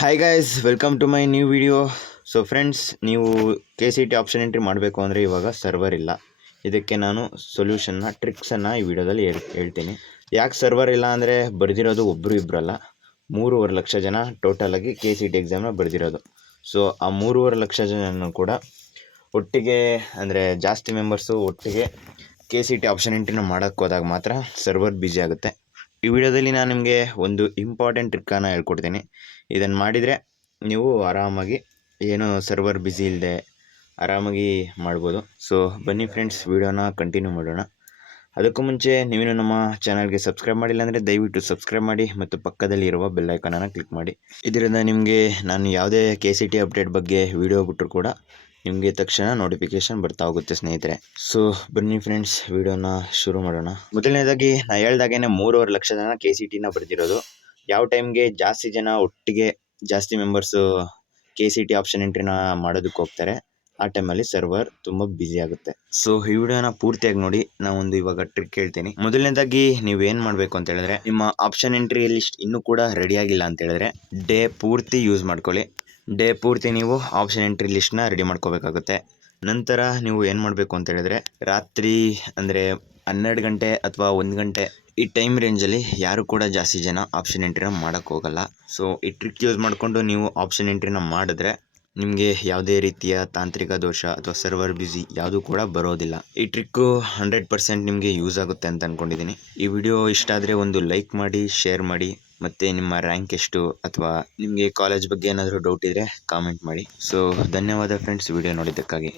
Hi guys welcome to my new video so friends ನೀವು K C T option entry ಮಾಡಬೇಕು ಅಂದರೆ ಇವಾಗ server ಇಲ್ಲ. ಇದಕ್ಕೆ ನಾನು ಸೊಲ್ಯೂಷನ್ನ ಟ್ರಿಕ್ಸನ್ನು ಈ ವಿಡಿಯೋದಲ್ಲಿ ಹೇಳ್, ಹೇಳ್ತೀನಿ. ಯಾಕೆ ಸರ್ವರ್ ಇಲ್ಲ ಅಂದರೆ ಬರೆದಿರೋದು ಒಬ್ಬರು ಇಬ್ಬರಲ್ಲ ಮೂರುವರೆ ಲಕ್ಷ ಜನ ಟೋಟಲಾಗಿ ಕೆ ಸಿ ಟಿ ಎಕ್ಸಾಮ್ನ ಬರೆದಿರೋದು. ಸೊ ಆ ಮೂರುವರೆ ಲಕ್ಷ ಜನ ಕೂಡ ಒಟ್ಟಿಗೆ, ಅಂದರೆ ಜಾಸ್ತಿ ಮೆಂಬರ್ಸು ಒಟ್ಟಿಗೆ ಕೆ ಸಿ ಟಿ ಆಪ್ಷನ್ ಎಂಟ್ರಿನ ಮಾಡೋಕ್ಕೋದಾಗ ಮಾತ್ರ ಸರ್ವರ್ ಬ್ಯುಸಿ ಆಗುತ್ತೆ. ಈ ವಿಡಿಯೋದಲ್ಲಿ ನಾನು ನಿಮಗೆ ಒಂದು ಇಂಪಾರ್ಟೆಂಟ್ ಟ್ರಿಕ್ಕನ್ನು ಹೇಳ್ಕೊಡ್ತೀನಿ. ಇದನ್ನು ಮಾಡಿದರೆ ನೀವು ಆರಾಮಾಗಿ ಏನು ಸರ್ವರ್ ಬ್ಯುಸಿ ಇಲ್ಲದೆ ಆರಾಮಾಗಿ ಮಾಡ್ಬೋದು. ಸೊ ಬನ್ನಿ ಫ್ರೆಂಡ್ಸ್ ವಿಡಿಯೋನ ಕಂಟಿನ್ಯೂ ಮಾಡೋಣ. ಅದಕ್ಕೂ ಮುಂಚೆ ನೀವೇನು ನಮ್ಮ ಚಾನಲ್ಗೆ ಸಬ್ಸ್ಕ್ರೈಬ್ ಮಾಡಿಲ್ಲ ಅಂದರೆ ದಯವಿಟ್ಟು ಸಬ್ಸ್ಕ್ರೈಬ್ ಮಾಡಿ ಮತ್ತು ಪಕ್ಕದಲ್ಲಿ ಇರುವ ಬೆಲ್ ಐಕಾನನ್ನು ಕ್ಲಿಕ್ ಮಾಡಿ. ಇದರಿಂದ ನಿಮಗೆ ನಾನು ಯಾವುದೇ ಕೆ ಸಿ ಟಿ ಅಪ್ಡೇಟ್ ಬಗ್ಗೆ ವಿಡಿಯೋ ಬಿಟ್ಟರು ಕೂಡ ನಿಮಗೆ ತಕ್ಷಣ ನೋಟಿಫಿಕೇಶನ್ ಬರ್ತಾ ಹೋಗುತ್ತೆ ಸ್ನೇಹಿತರೆ. ಸೊ ಬನ್ನಿ ಫ್ರೆಂಡ್ಸ್ ವಿಡಿಯೋನ ಶುರು ಮಾಡೋಣ. ಮೊದಲನೇದಾಗಿ ನಾ ಹೇಳ್ದಾಗೇನೆ ಮೂರುವರೆ ಲಕ್ಷ ಜನ ಕೆ ಸಿ ಟಿನ ಬರೆದಿರೋದು. ಯಾವ ಟೈಮ್ಗೆ ಜಾಸ್ತಿ ಜನ ಒಟ್ಟಿಗೆ ಜಾಸ್ತಿ members K C T option ಎಂಟ್ರಿನ ಮಾಡೋದಕ್ಕೆ ಹೋಗ್ತಾರೆ. ಆ ಟೈಮಲ್ಲಿ ಸರ್ವರ್ ತುಂಬ ಬ್ಯುಸಿ ಆಗುತ್ತೆ. ಸೊ ಈ ವಿಡಿಯೋನ ಪೂರ್ತಿಯಾಗಿ ನೋಡಿ ನಾವೊಂದು ಇವಾಗ ಟ್ರಿಕ್ ಹೇಳ್ತೀನಿ. ಮೊದಲನೇದಾಗಿ ನೀವು ಏನು ಮಾಡಬೇಕು ಅಂತ ಹೇಳಿದ್ರೆ, ನಿಮ್ಮ ಆಪ್ಷನ್ ಎಂಟ್ರಿ ಲಿಸ್ಟ್ ಇನ್ನೂ ಕೂಡ ರೆಡಿ ಆಗಿಲ್ಲ ಅಂತ ಹೇಳಿದ್ರೆ ಡೇ ಪೂರ್ತಿ ಯೂಸ್ ಮಾಡ್ಕೊಳ್ಳಿ. ಡೇ ಪೂರ್ತಿ ನೀವು ಆಪ್ಷನ್ ಎಂಟ್ರಿ ಲಿಸ್ಟ್ನ ರೆಡಿ ಮಾಡ್ಕೋಬೇಕಾಗುತ್ತೆ. ನಂತರ ನೀವು ಏನು ಮಾಡಬೇಕು ಅಂತ ಹೇಳಿದ್ರೆ, ರಾತ್ರಿ ಅಂದರೆ ಹನ್ನೆರಡು ಗಂಟೆ ಅಥವಾ ಒಂದು ಗಂಟೆ ಈ ಟೈಮ್ ರೇಂಜಲ್ಲಿ ಯಾರು ಕೂಡ ಜಾಸ್ತಿ ಜನ ಆಪ್ಷನ್ ಎಂಟ್ರಿನ ಮಾಡೋಕ್ಕೆ ಹೋಗಲ್ಲ. ಸೊ ಈ ಟ್ರಿಕ್ ಯೂಸ್ ಮಾಡಿಕೊಂಡು ನೀವು ಆಪ್ಷನ್ ಎಂಟ್ರಿನ ಮಾಡಿದ್ರೆ ನಿಮಗೆ ಯಾವುದೇ ರೀತಿಯ ತಾಂತ್ರಿಕ ದೋಷ ಅಥವಾ ಸರ್ವರ್ ಬ್ಯುಸಿ ಯಾವುದೂ ಕೂಡ ಬರೋದಿಲ್ಲ. ಈ ಟ್ರಿಕ್ಕು ಹಂಡ್ರೆಡ್ ಪರ್ಸೆಂಟ್ ನಿಮಗೆ ಯೂಸ್ ಆಗುತ್ತೆ ಅಂತ ಅಂದ್ಕೊಂಡಿದ್ದೀನಿ ಈ ವಿಡಿಯೋ ಇಷ್ಟ ಆದರೆ ಒಂದು ಲೈಕ್ ಮಾಡಿ ಶೇರ್ ಮಾಡಿ ಮತ್ತು ನಿಮ್ಮ ರ್ಯಾಂಕ್ ಎಷ್ಟು ಅಥವಾ ನಿಮಗೆ ಕಾಲೇಜ್ ಬಗ್ಗೆ ಏನಾದರೂ ಡೌಟ್ ಇದ್ದರೆ ಕಾಮೆಂಟ್ ಮಾಡಿ. ಸೊ ಧನ್ಯವಾದ ಫ್ರೆಂಡ್ಸ್ ವಿಡಿಯೋ ನೋಡಿದ್ದಕ್ಕಾಗಿ.